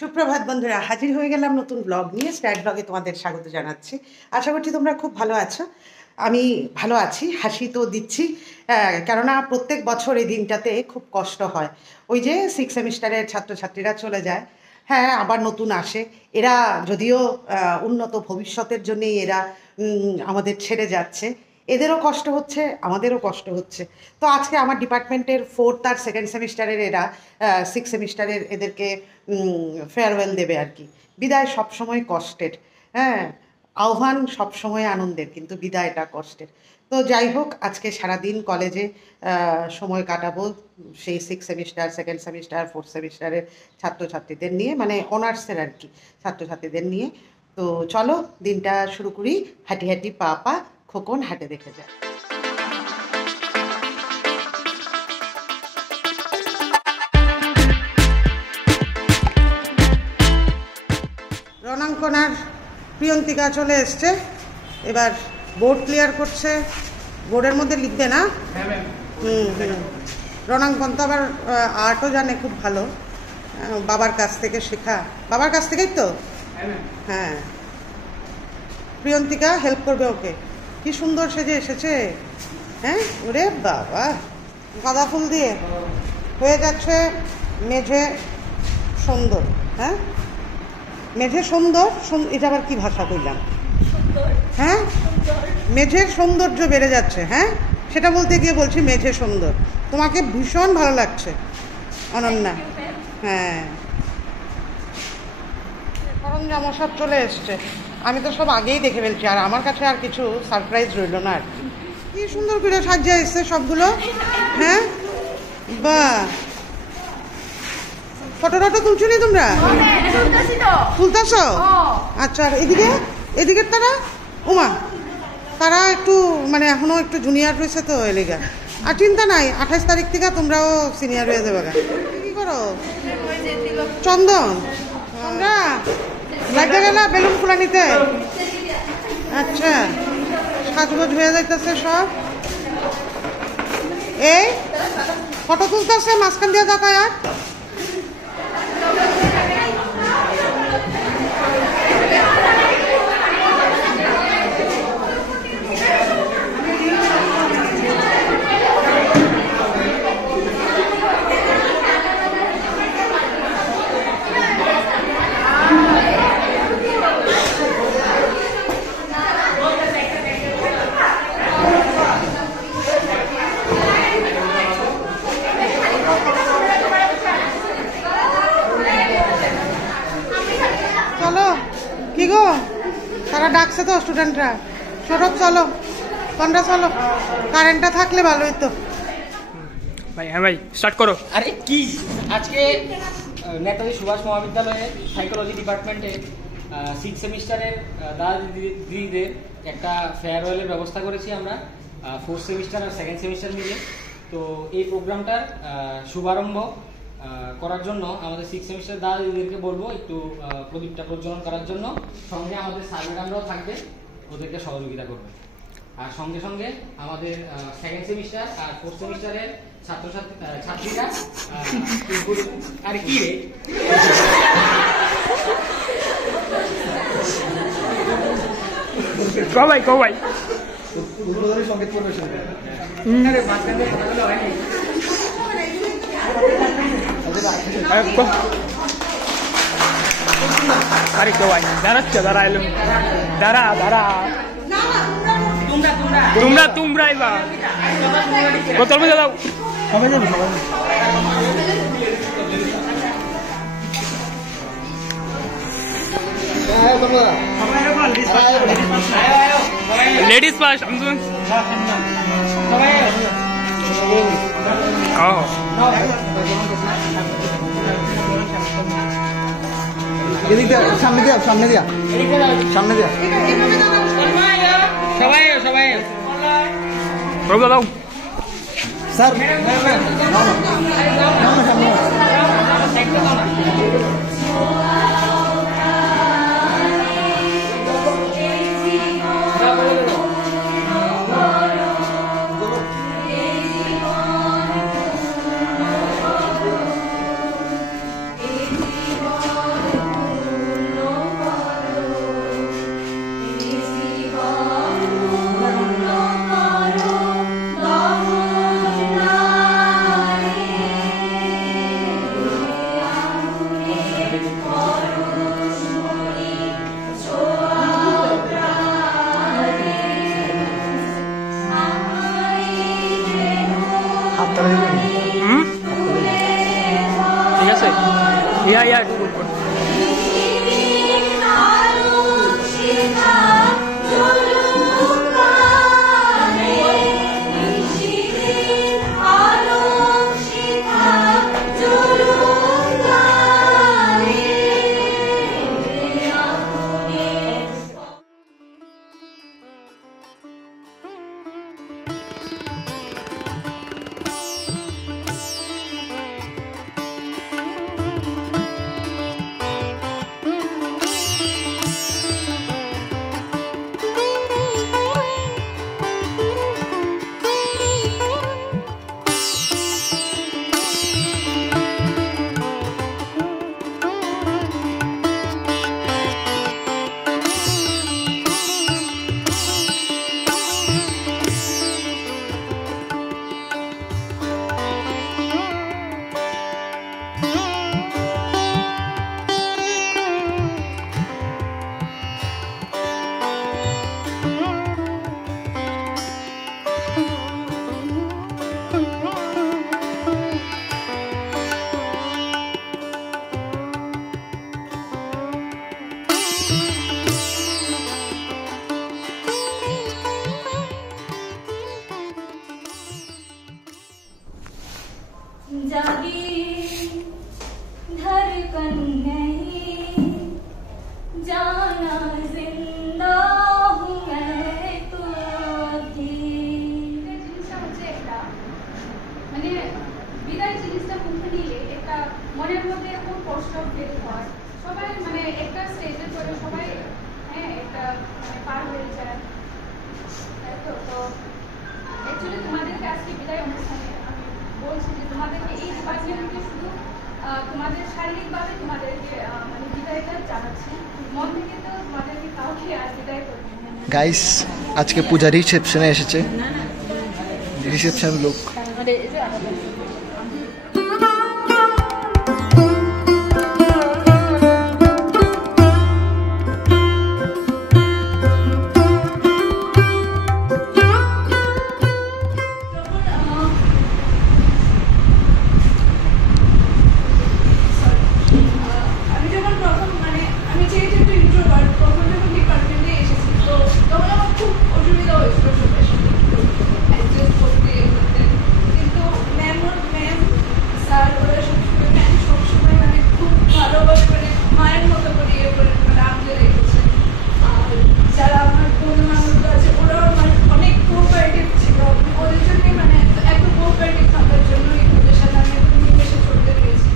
সুপ্রভাত বন্ধুরা, হাজির হয়ে গেলাম নতুন ব্লগ নিয়ে। স্ট্যাট ব্লগে তোমাদের স্বাগত জানাচ্ছি। আশা করছি তোমরা খুব ভালো আছো। আমি ভালো আছি, হাসি তো দিচ্ছি। কেননা প্রত্যেক বছর এই দিনটাতে খুব কষ্ট হয়। ওই যে 6 সেমিস্টারের ছাত্রছাত্রীরা চলে যায়, হ্যাঁ আবার নতুন আসে। এরা যদিও উন্নত ভবিষ্যতের জন্যেই এরা আমাদের ছেড়ে যাচ্ছে। এদেরও কষ্ট হচ্ছে, আমাদেরও কষ্ট হচ্ছে। তো আজকে আমার ডিপার্টমেন্টের 4th আর 2nd সেমিস্টারের এরা 6 সেমিস্টারের এদেরকে ফেয়ারওয়েল দেবে আর কি। বিদায় সবসময় কষ্টের, হ্যাঁ আহ্বান সবসময় আনন্দের, কিন্তু বিদায়টা কষ্টের। তো যাই হোক, আজকে সারাদিন কলেজে সময় কাটাবো সেই 6 সেমিস্টার, 2nd সেমিস্টার, 4th সেমিস্টারের ছাত্রছাত্রীদের নিয়ে, মানে অনার্সের আর কি ছাত্রছাত্রীদের নিয়ে। তো চলো দিনটা শুরু করি। হাঁটি হাঁটি পা পা খোকন হাঁটে দেখে যায়। রণাঙ্কন আর প্রিয়ন্তিকা চলে এসছে, এবার বোর্ড ক্লিয়ার করছে। বোর্ডের মধ্যে লিখবে না? রণাঙ্কন তো আবার আর্টও জানে খুব ভালো, বাবার কাছ থেকে শেখা। বাবার কাছ থেকেই তো? হ্যাঁ, প্রিয়ন্তিকা হেল্প করবে ওকে। কি সুন্দর সেজে এসেছে, হ্যাঁ ওরে বাবা, গাঁদা ফুল দিয়ে হয়ে যাচ্ছে মেঝে সুন্দর। হ্যাঁ মেঝে সুন্দর, এটা আবার কি ভাষা কইলাম? হ্যাঁ মেঝের সৌন্দর্য বেড়ে যাচ্ছে, হ্যাঁ সেটা বলতে গিয়ে বলছি মেঝে সুন্দর। তোমাকে ভীষণ ভালো লাগছে অনন্যা। হ্যাঁ সরঞ্জাম সব চলে এসছে, আমি তো সব আগেই দেখে ফেলছি, আর আমার কাছে আর কিছু সারপ্রাইজ রইল না আর কি। কি সুন্দর করে সাজিয়ে এসছে সবগুলো, হ্যাঁ বাহ। ফটো টটো তুলছো নি তোমরা? তুলতেছ? আচ্ছা, আর এদিকে এদিকের তারা, উমা তারা একটু মানে এখনো একটু জুনিয়র রয়েছে তো এলিগা। আর চিন্তা নাই, 28 তারিখ থেকে তোমরাও সিনিয়র হয়ে যাবে। কি করো? চন্দন তোমরা লাগতে গেলা বেলুন ফুলা নিতে? আচ্ছা, সাজগোজ হয়ে যাইতেছে সব। এই ফটো তুলতেছে, মাঝখান দিয়ে যাতায়াত। আর কি গো, তারা ডাকছে তো স্টুডেন্টরা, সরব চলো তোমরা চলো, কারেন্টটা থাকলে ভালো হইতো। ভাই হ্যাঁ ভাই স্টার্ট করো। আরে কি আজকে নেতাজি সুভাষ মহাবিদ্যালয়ে সাইকোলজি ডিপার্টমেন্টে 6 সেমিস্টারের দাদা দিদিদের একটা ফেয়ারওয়েলের ব্যবস্থা করেছি আমরা, 4th সেমিস্টার আর 2nd সেমিস্টার মিলে। তো এই প্রোগ্রামটার শুভারম্ভ করার জন্য আমাদের 6 সেমিস্টার দাদা দিদিদেরকে বলবো একটু প্রদীপটা প্রজ্বলন করার জন্য। সঙ্গে আমাদের স্যার ম্যাডামরাও থাকবে, ওদেরকে সহযোগিতা করবে। আর সঙ্গে সঙ্গে আমাদের 2nd সেমিস্টার আর 4th সেমিস্টারের ছাত্রীরা আরে কি রে কবাই কবাই আরে কবাই দাঁড়াচ্ছে, দাঁড়া এলো, দাঁড়া দাঁড়া তোমরা তোমরাই বা বোতল মধ্যে দাও। সবাই যাবে, সবাই লেডিস ফার্স্ট। সামনে দিয়া সামনে দিয়া সামনে দিয়া সবাই সবাই দাও স্যার। जागी धड़कन नहीं जाना जिंदा हूँ मैं तो अभी জিনিসটা হচ্ছে একটা মানে বিদায় জিনিসটা মুখে নিলে একটা মনের মধ্যে এরকম কষ্ট ফিল হয় সবাই মানে একটা স্টেজে চলে সবাই হ্যাঁ একটা মানে পার হয়ে যায় তাই তো তো অ্যাকচুয়ালি তোমাদেরকে আজকে বিদায় অনুষ্ঠানে আমি বলছি যে তোমাদেরকে এই ডিপার্টমেন্টকে শুধু তোমাদের শারীরিকভাবে তোমাদেরকে মানে বিদায়টা জানাচ্ছি মন থেকে তো তোমাদেরকে কাউকে আর বিদায় করবে গাইস আজকে পূজা রিসেপশনে এসেছে রিসেপশন লোক আমি যখন প্রথম মানে আমি যেহেতু একটু ইন্ট্রোভার্ট প্রথম যখন ডিপার্টমেন্টে এসেছি তো তখন আমার খুব অসুবিধা হয়েছিল সবার সাথে অ্যাডজাস্ট করতে কিন্তু ম্যাম স্যার ওরা সবসময় ম্যাম সবসময় মানে খুব ভালোভাবে মানে মায়ের মতো করে করে মানে আগলে রেখেছে আর যারা আমার বন্ধু বান্ধব আছে ওরাও মানে অনেক কোঅপারেটিভ ছিল ওদের জন্যই মানে এত কোঅপারেটিভ থাকার জন্যই ওদের সাথে আমি একটু মিলেমিশে চলতে পেরেছি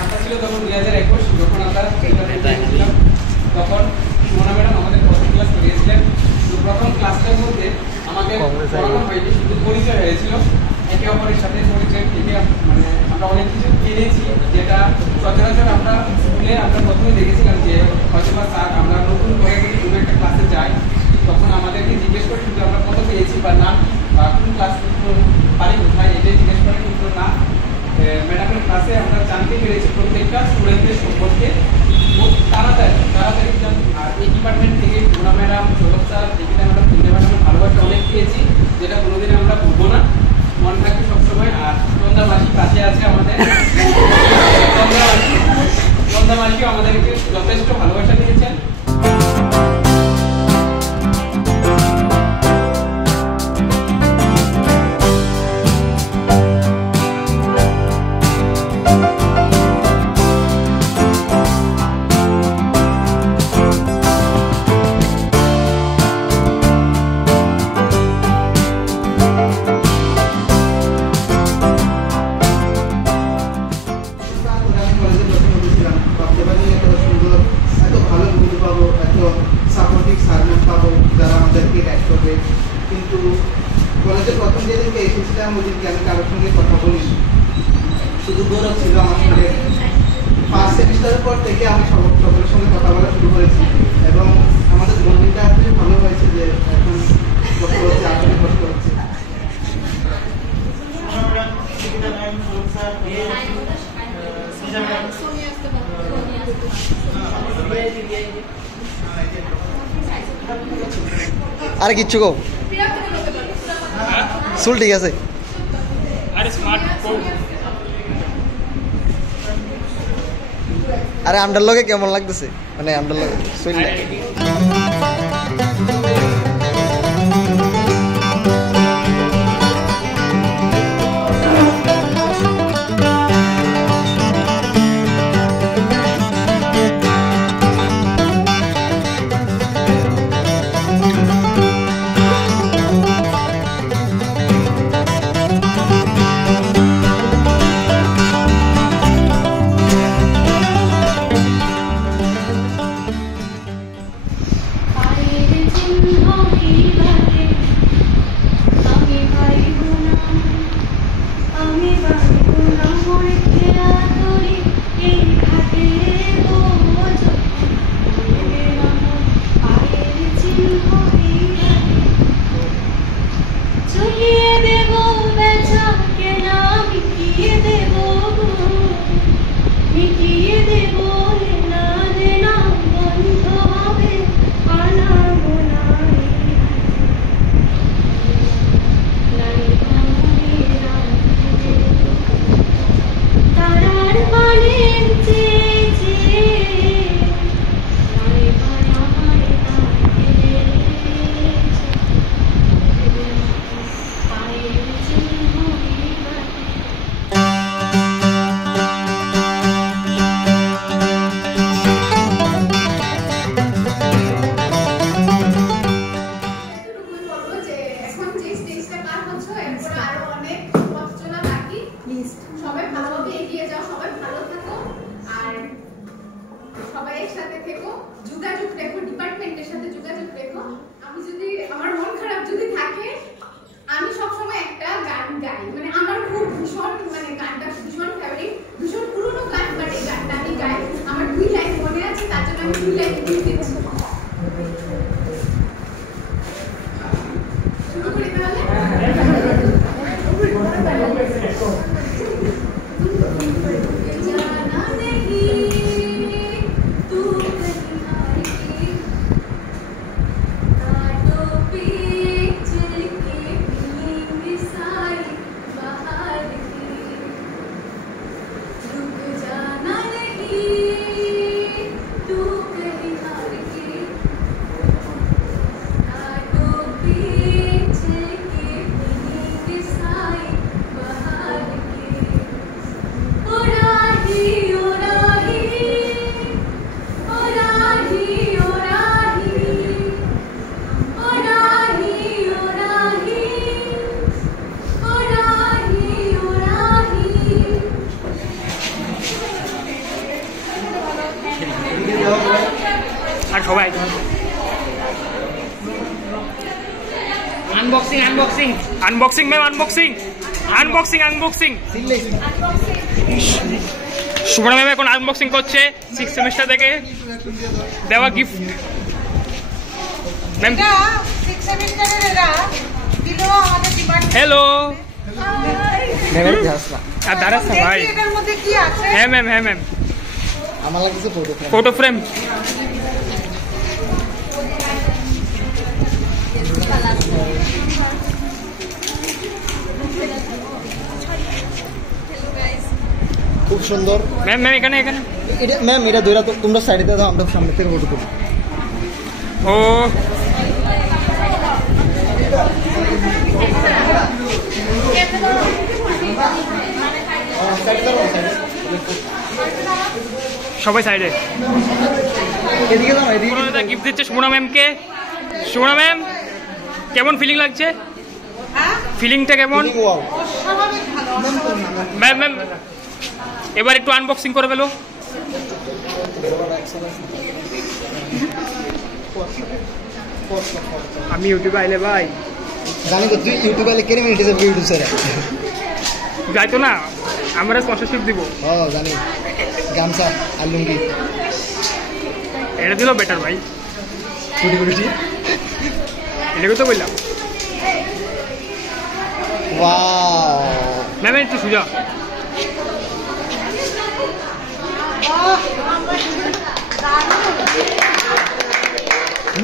আমরা ছিল তখন 2021 যখন আমরা ছিলাম তখন সুমনা ম্যাডাম আমাদের প্রথম ক্লাস করিয়েছিলেন তো প্রথম ক্লাসটার মধ্যে আমাদের পড়ানো হয়নি শুধু পরিচয় হয়েছিল একে অপরের সাথে পরিচয় থেকে মানে আমরা অনেক কিছু জেনেছি যেটা সচরাচর আমরা স্কুলে আমরা প্রথমে দেখেছিলাম যে হয়তো বা স্যার আমরা নতুন করে যদি কোনো একটা ক্লাসে যাই তখন আমাদেরকে জিজ্ঞেস করে কিন্তু আমরা কত পেয়েছি বা না বা কোন ক্লাস পারি কোথায় এটাই জিজ্ঞেস করে কিন্তু না ম্যাডামের ক্লাসে আমরা জানতে পেরেছি প্রত্যেকটা স্টুডেন্টদের সম্পর্কে খুব তাড়াতাড়ি আর এই ডিপার্টমেন্ট থেকে পুনা ম্যাডাম সৌরভ স্যার এখানে আমরা পুনে ম্যাডামের ভালোবাসা অনেক পেয়েছি যেটা কোনোদিন আমরা ভুলবো না মনে থাকবে সবসময় আর সন্ধ্যাবাসী পাশে আছে আমাদের সন্ধ্যাবাসীও আমাদেরকে যথেষ্ট ভালোবাসা দিয়েছেন কিন্তু কলেজে প্রথম যেদিনকে এসেছিলাম ওই দিনকে আমি কারোর সঙ্গে কথা বলিনি শুধু গৌরব ছিল আমার সঙ্গে। ফার্স্ট সেমিস্টারের পর থেকে আমি সকলের সঙ্গে কথা বলা শুরু করেছি এবং আমাদের বন্ডিংটা আসলে ভালো হয়েছে যে এখন কষ্ট হচ্ছে, আসলে কষ্ট হচ্ছে। আরে কিচ্ছু কো চুল ঠিক আছে। আরে স্মার্ট আরে আমটার লগে কেমন লাগতেছে, মানে আমটার লগে চুলটা পায়ের চিহ্ন বিভাগে আমি পাইব না, আমি পাইব না মরে খেয়া করি এই ঘাটে বোঝ পায়ের চিহ্ন বিভাগে চলিয়ে দেব বেচা কেনা মিটিয়ে দেব মিটিয়ে দেব না দেনা বন্ধ হবে আনা মোনাই লাই তারার পানে চেয়েছে লাই ভাড়ায় পায়ের চিহ্ন বিভাগে এতটুকুই বলবো যে এখন যে স্টেজটা পার হচ্ছে এরপরে আরো অনেক পথ চলা বাকি। সবাই ভালোভাবে এগিয়ে যাও, সবাই ভালো থাকো আর সবাই একসাথে থেকো, যোগাযোগ রেখো, ডিপার্টমেন্টের সাথে যোগাযোগ রেখো। আমি যদি আমার মন খারাপ যদি থাকে আমি সবসময় একটা গান গাই, মানে আমার খুব ভীষণ মানে গানটা ভীষণ ফেভারিট, ভীষণ পুরনো গান, বাট এই গানটা আমি গাই। আমার 2 লাইন মনে আছে, তার জন্য আমি 2 লাইন দিয়ে দিচ্ছি। শুরু করি তাহলে। जाना नहीं तू कहीं आएगी, कांटों पे चल के पीएंगे सारी बाहर की, रुक जाना नहीं तू कहीं आएगी, कांटों पे चल के पीएंगे सारी बाहर की, ओराही ओराही ओराही ओराही ओराही ओराही ओराही আর সবাই unboxing unboxing unboxing ma'am, unboxing unboxing unboxing Subarna ma'am এখন আনবক্সিং করছে 6 সেমিস্টার থেকে দেওয়া গিফট। ম্যাম হ্যালো আর দাঁড়াস না ভাই। হ্যাঁ ম্যাম, হ্যাঁ ম্যাম, আমার লাগছে ফটো ফটো ফ্রেম। খুব সুন্দর। ম্যাম ম্যাম এখানে এখানে এটা ম্যাম এটা দুইটা তোমরা সাইডে দাও, আমরা সামনে থেকে ফটো তুলি। ও সবাই সাইডে। এদিকে দাও, এদিকে পুরোটা গিফট দিচ্ছে সুমনা ম্যামকে। সুমনা ম্যাম কেমন ফিলিং লাগছে? ফিলিংটা কেমন? ওয়াও ম্যাম ম্যাম এবার একটু আনবক্সিং করে ফেলো। আমি ইউটিউবে আইলে ভাই জানি তো তুই ইউটিউবে আইলে কেন মিনিট আছে ভিডিও স্যার যাইতো না, আমরা স্পন্সরশিপ দিব। ও জানি, গামছা আর লুঙ্গি এটা দিলেও বেটার ভাই, কুটি কুটি। এটাকে তো বললাম। ওয়াও, ম্যাম একটু সুজা।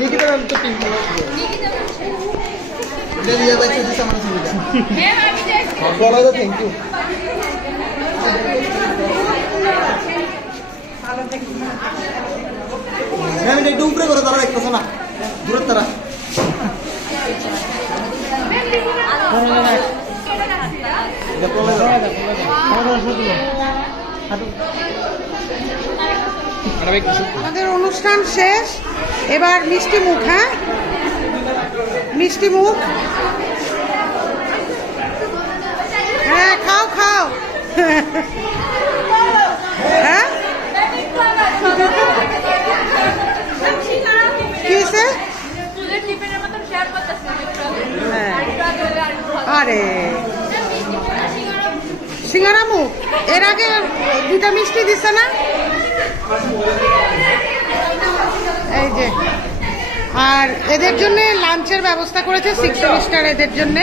নিকিতা ম্যাম তো পিঙ্ক কালার ছিল। এটা দিয়ে বাইক দিতে আমার সুবিধা। বলো তো থ্যাংক ইউ। ম্যাম এটা একটু উপরে করে তারা দেখতেছ না, দূরের তারা। আমাদের অনুষ্ঠান শেষ, এবার মিষ্টি মুখ। হ্যাঁ, মিষ্টি মুখ। হ্যাঁ, খাও খাও। হ্যাঁ, কি হয়েছে? হ্যাঁ। আরে সিঙ্গারা মুখ, এর আগে 2টা মিষ্টি দিছে না? এই যে, আর এদের জন্য লাঞ্চের ব্যবস্থা করেছে 6 সেমিস্টার, এদের জন্য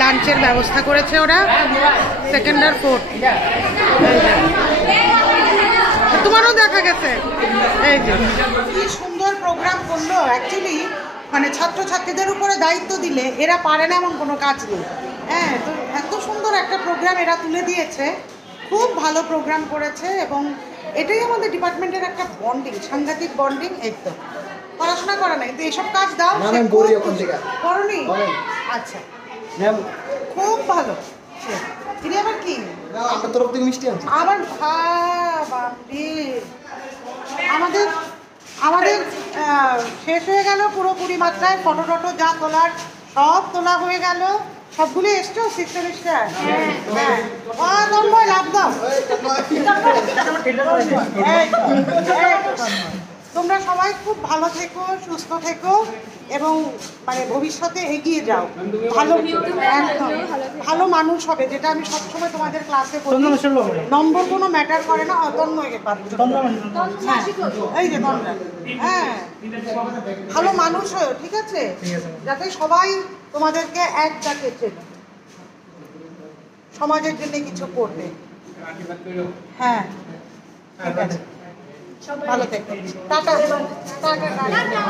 লাঞ্চের ব্যবস্থা করেছে ওরা, 2nd আর 4th। তোমারও দেখা গেছে। এই যে কি সুন্দর প্রোগ্রাম করলো। অ্যাকচুয়ালি মানে ছাত্রছাত্রীদের উপরে দায়িত্ব দিলে এরা পারে না এমন কোনো কাজ নেই। হ্যাঁ, তো এত সুন্দর একটা প্রোগ্রাম এরা তুলে দিয়েছে, খুব ভালো প্রোগ্রাম করেছে। এবং এটাই আমাদের ডিপার্টমেন্টের একটা বন্ডিং, সাংঘাতিক বন্ডিং। একদম পড়াশোনা করা নাই, কিন্তু এইসব কাজ দাও করনি। আচ্ছা, খুব ভালো। তিনি আবার কি আপনার তরফ থেকে মিষ্টি আছে আবার বাপরে, আমাদের আমাদের শেষ হয়ে গেল পুরোপুরি মাত্রায়। ফটো টটো যা তোলার সব তোলা হয়ে গেল। সবগুলো এসছো 6 সেমিস্টার? হ্যাঁ, তন্ময় লাভ দাও। তোমরা সবাই খুব ভালো থেকো, সুস্থ থেকো এবং মানে ভবিষ্যতে এগিয়ে যাও। ভালো একদম ভালো মানুষ হবে, যেটা আমি সবসময় তোমাদের ক্লাসে বলি। নম্বর কোনো ম্যাটার করে না। তন্ময়কে পাচ্ছ, এই যে তন্ময়। হ্যাঁ, ভালো মানুষ হয়, ঠিক আছে? যাতে সবাই তোমাদেরকে এক ডাকে চেনে, সমাজের জন্য কিছু করবে। হ্যাঁ, ঠিক আছে, ভালো থেকো। Tata tata tata.